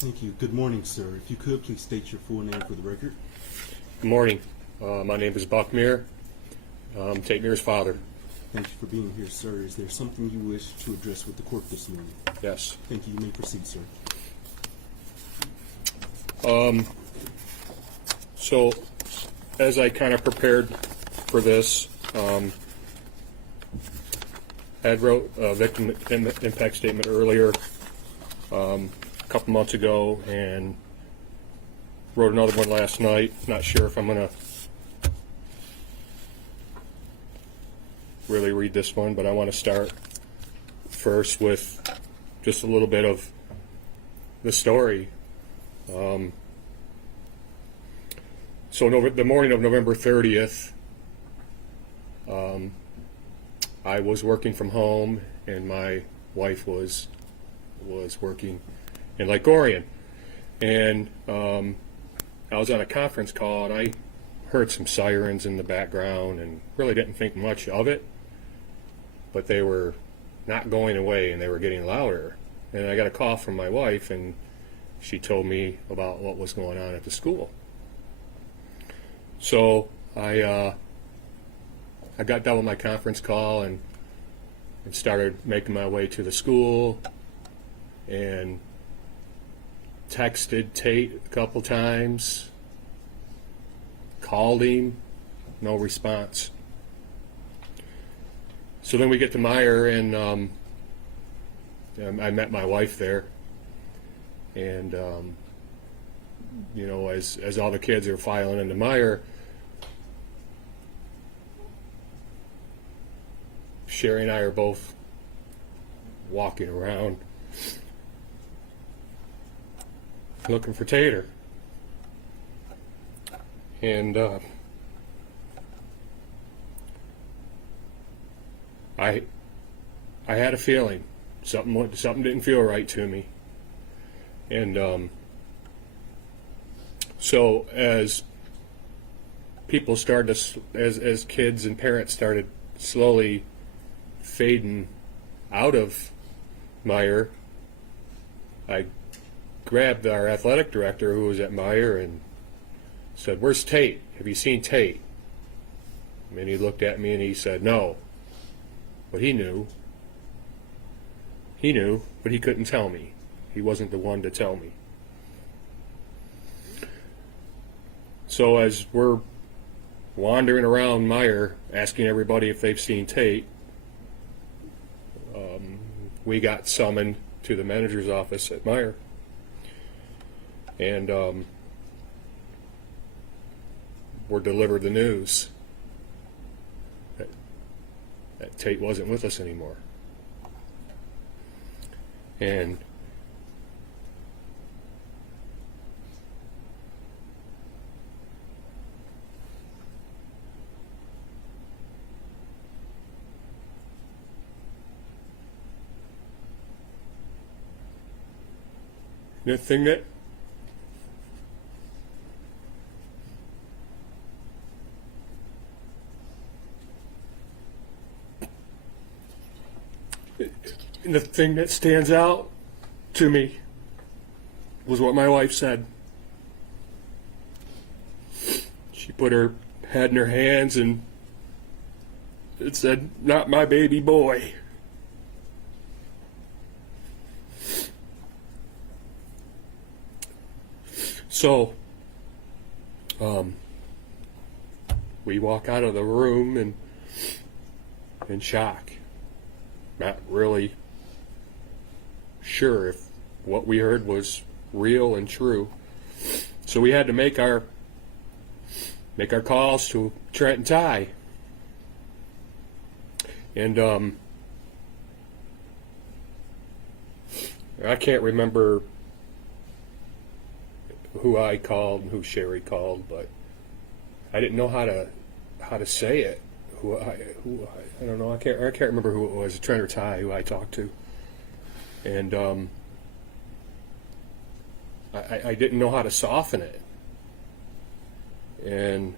Thank you. Good morning, sir. If you could, please state your full name for the record. Good morning. My name is Buck Muir. I'm Tate Muir's father. Thank you for being here, sir. Is there something you wish to address with the court this morning? Yes. Thank you. You may proceed, sir. So, as I kind of prepared for this, I had wrote a victim impact statement earlier, a couple months ago, and wrote another one last night. Not sure if I'm going to really read this one, but I want to start first with just a little bit of the story. So the morning of November 30th, I was working from home, and my wife was working in Lake Orion, and I was on a conference call, and I heard some sirens in the background, and really didn't think much of it, but they were not going away, and they were getting louder. And I got a call from my wife, and she told me about what was going on at the school. So I got done with my conference call and started making my way to the school and texted Tate a couple times, called him, no response. So then we get to Meyer, and I met my wife there, and you know, as all the kids are filing into Meyer, Sherry and I are both walking around looking for Tater, and I had a feeling something didn't feel right to me, and so as people started to, as kids and parents started slowly fading out of Meyer, I grabbed our athletic director, who was at Meyer, and said, "Where's Tate? Have you seen Tate?" And he looked at me and he said, "No." But he knew, but he couldn't tell me. He wasn't the one to tell me. So as we're wandering around Meyer, asking everybody if they've seen Tate, we got summoned to the manager's office at Meyer, and were delivered the news that Tate wasn't with us anymore. And the thing that stands out to me was what my wife said. She put her head in her hands and it said, "Not my baby boy." So, we walk out of the room in shock, not really sure if what we heard was real and true. So we had to make our calls to Trent and Ty, and I can't remember who I called and who Sherry called, but I didn't know how to say it. I don't know. I can't remember who it was, Trent or Ty, who I talked to, and I didn't know how to soften it, and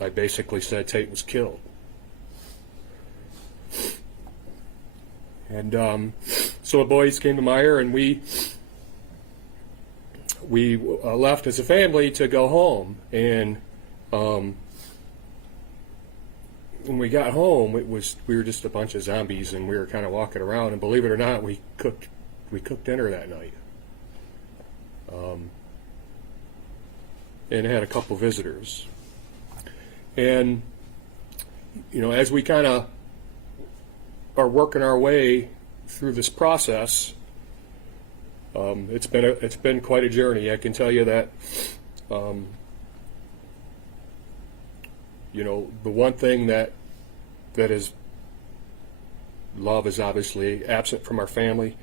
I basically said Tate was killed, and so the boys came to Meyer, and we we left as a family to go home, and when we got home, we were just a bunch of zombies, and we were kind of walking around. And believe it or not, we cooked dinner that night, and had a couple visitors. And as we kind of are working our way through this process, it's been quite a journey. I can tell you that. The one thing that is love is obviously absent from our family,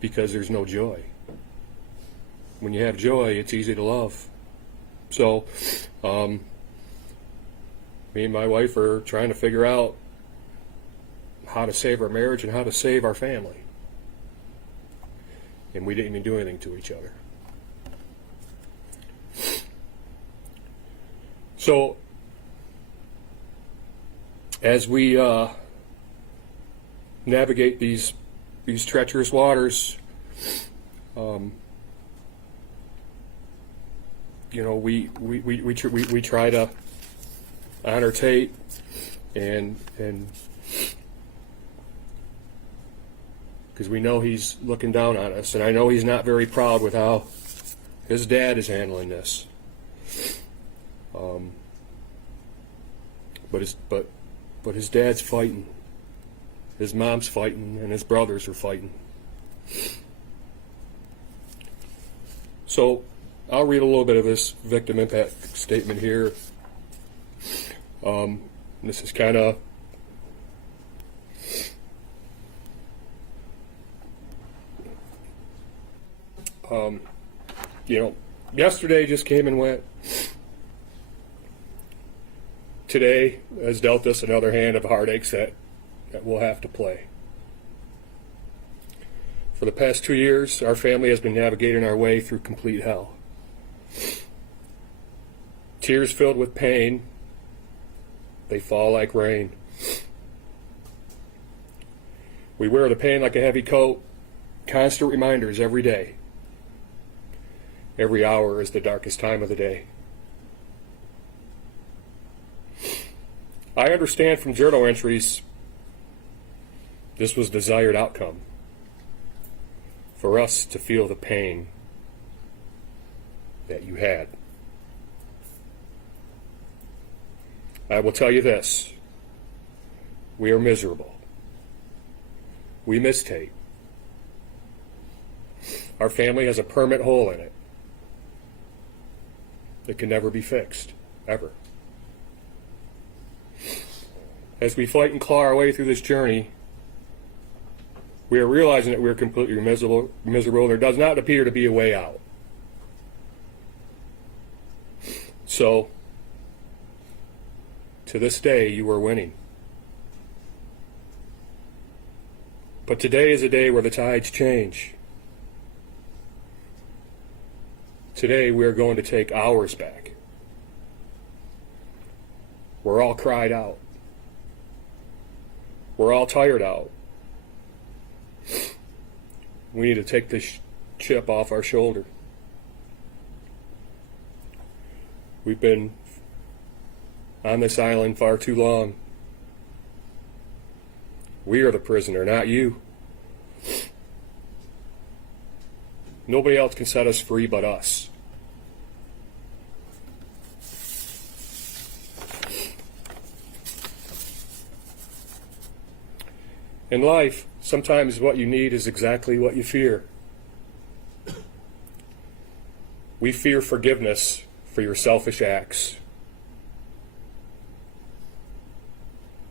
because there's no joy. When you have joy, it's easy to love. So, me and my wife are trying to figure out how to save our marriage and how to save our family. And we didn't even do anything to each other. So, as we navigate these treacherous waters, we try to honor Tate, and because we know he's looking down on us, and I know he's not very proud with how his dad is handling this. But his dad's fighting, his mom's fighting, and his brothers are fighting. So I'll read a little bit of this victim impact statement here. This is kind of yesterday just came and went. Today has dealt us another hand of heartaches that we'll have to play. For the past 2 years, our family has been navigating our way through complete hell. Tears filled with pain, they fall like rain. We wear the pain like a heavy coat, constant reminders every day. Every hour is the darkest time of the day. I understand from journal entries this was desired outcome, for us to feel the pain that you had. I will tell you this: we are miserable. We miss Tate. Our family has a permanent hole in it that can never be fixed, ever. As we fight and claw our way through this journey, we are realizing that we are completely miserable. There does not appear to be a way out. So, to this day, you are winning. But today is a day where the tides change. Today, we are going to take ours back. We're all cried out. We're all tired out. We need to take this chip off our shoulder. We've been on this island far too long. We are the prisoner, not you. Nobody else can set us free but us. In life, sometimes what you need is exactly what you fear. We fear forgiveness for your selfish acts.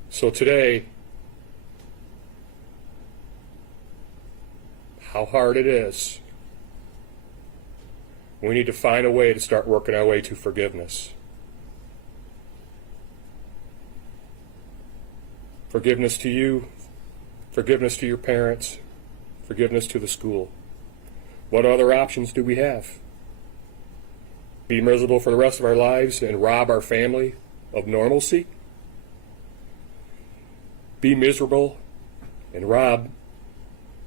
So today, how hard it is, we need to find a way to start working our way to forgiveness. Forgiveness to you, forgiveness to your parents, forgiveness to the school. What other options do we have? Be miserable for the rest of our lives and rob our family of normalcy? Be miserable and rob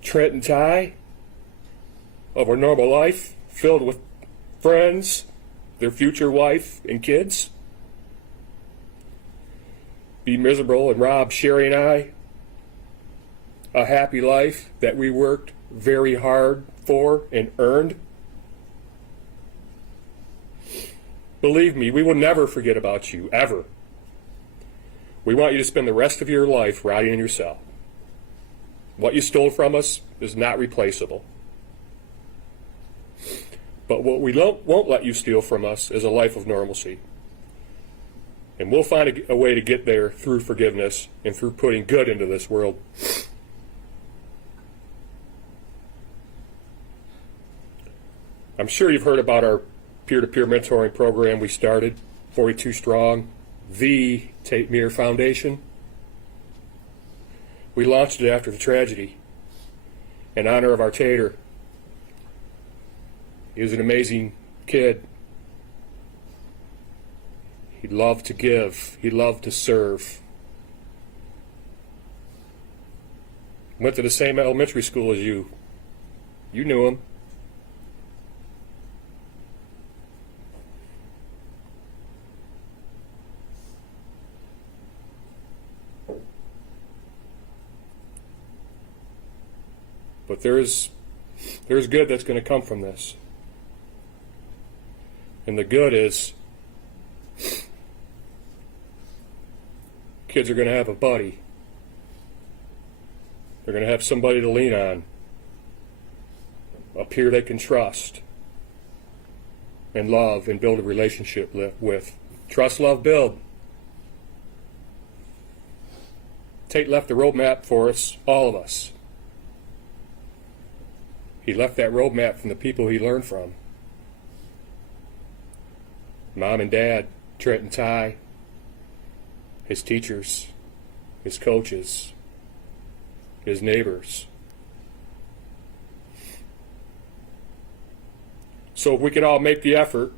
Trent and Ty of a normal life filled with friends, their future wife and kids. Be miserable and rob Sherry and I a happy life that we worked very hard for and earned. Believe me, we will never forget about you, ever. We want you to spend the rest of your life rotting in your cell. What you stole from us is not replaceable. But what we won't let you steal from us is a life of normalcy. And we'll find a way to get there through forgiveness and through putting good into this world. I'm sure you've heard about our peer-to-peer mentoring program we started, 42 Strong, the Tate Muir Foundation. We launched it after the tragedy in honor of our Tater. He was an amazing kid. He loved to give. He loved to serve. Went to the same elementary school as you. You knew him. But there's good that's going to come from this. And the good is kids are going to have a buddy. They're going to have somebody to lean on, a peer they can trust and love and build a relationship with. Trust, love, build. Tate left the roadmap for us, all of us. He left that roadmap from the people he learned from. Mom and Dad, Trent and Ty, his teachers, his coaches, his neighbors. So if we can all make the effort,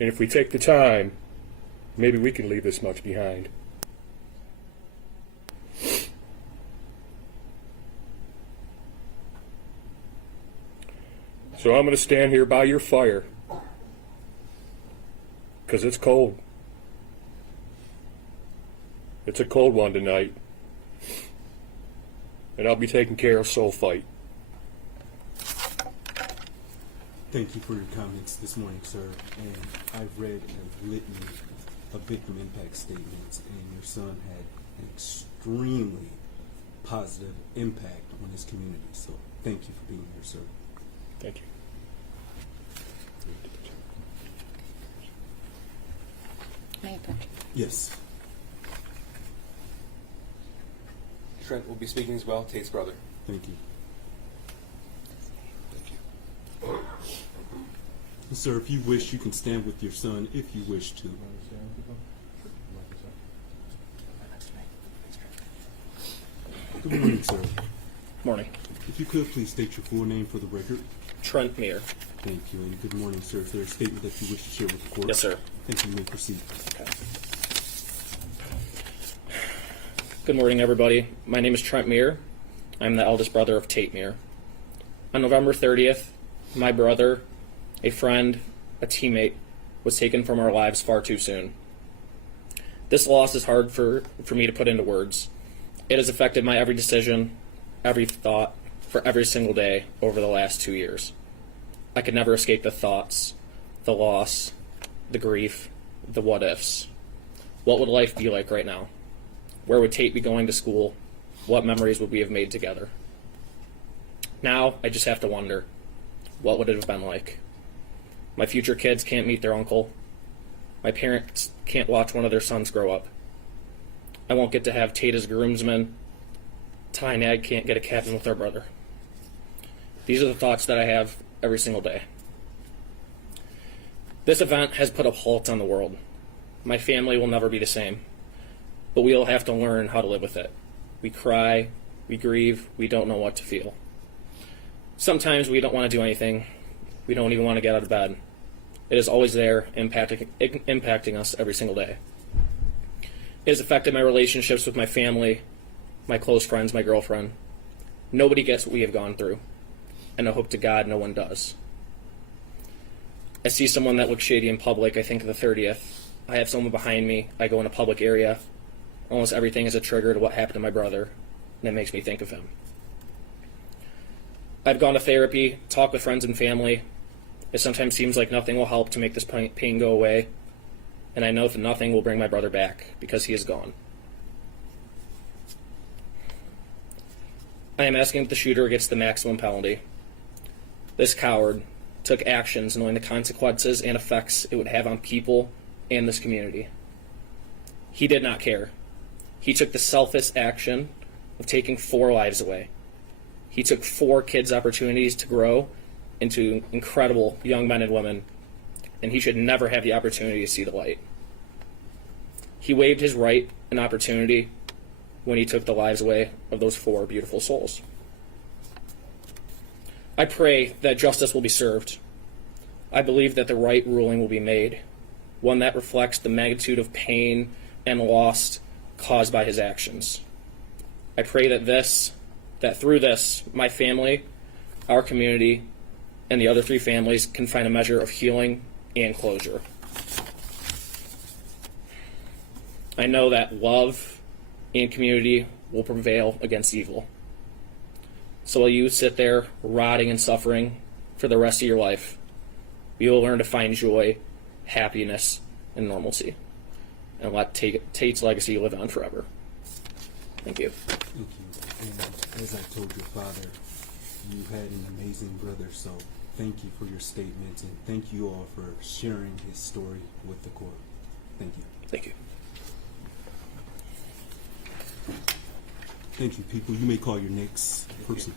and if we take the time, maybe we can leave this much behind. So I'm going to stand here by your fire because it's cold. It's a cold one tonight. And I'll be taking care of Soul Fight. Thank you for your comments this morning, sir. And I've read a litany of victim impact statements, and your son had an extremely positive impact on his community. So thank you for being here, sir. Thank you. Yes. Trent will be speaking as well, Tate's brother. Thank you. Sir, if you wish, you can stand with your son if you wish to. Good morning, sir. Morning. If you could, please state your full name for the record. Trent Muir. Thank you, and good morning, sir. Is there a statement that you wish to share with the court? Yes, sir. Thank you. You may proceed. Okay. Good morning, everybody. My name is Trent Muir. I'm the eldest brother of Tate Muir. On November 30th, my brother, a friend, a teammate, was taken from our lives far too soon. This loss is hard for me to put into words. It has affected my every decision, every thought, for every single day over the last 2 years. I could never escape the thoughts, the loss, the grief, the what-ifs. What would life be like right now? Where would Tate be going to school? What memories would we have made together? Now, I just have to wonder, what would it have been like? My future kids can't meet their uncle. My parents can't watch one of their sons grow up. I won't get to have Tate as groomsman. Ty and Ag can't get a cabin with their brother. These are the thoughts that I have every single day. This event has put a halt on the world. My family will never be the same, but we will have to learn how to live with it. We cry, we grieve, we don't know what to feel. Sometimes we don't want to do anything. We don't even want to get out of bed. It is always there, impacting us every single day. It has affected my relationships with my family, my close friends, my girlfriend. Nobody gets what we have gone through, and I hope to God no one does. I see someone that looks shady in public, I think of the 30th. I have someone behind me, I go in a public area. Almost everything is a trigger to what happened to my brother, and it makes me think of him. I've gone to therapy, talked with friends and family. It sometimes seems like nothing will help to make this pain go away, and I know that nothing will bring my brother back because he is gone. I am asking that the shooter gets the maximum penalty. This coward took actions knowing the consequences and effects it would have on people and this community. He did not care. He took the selfish action of taking 4 lives away. He took 4 kids' opportunities to grow into incredible young men and women, and he should never have the opportunity to see the light. He waived his right and opportunity when he took the lives away of those 4 beautiful souls. I pray that justice will be served. I believe that the right ruling will be made, one that reflects the magnitude of pain and loss caused by his actions. I pray that through this, my family, our community, and the other 3 families can find a measure of healing and closure. I know that love and community will prevail against evil. So while you sit there rotting and suffering for the rest of your life, you will learn to find joy, happiness, and normalcy, and let Tate's legacy live on forever. Thank you. Thank you. And as I told your father, you had an amazing brother, so thank you for your statements, and thank you all for sharing his story with the court. Thank you. Thank you. Thank you, people. You may call your next person.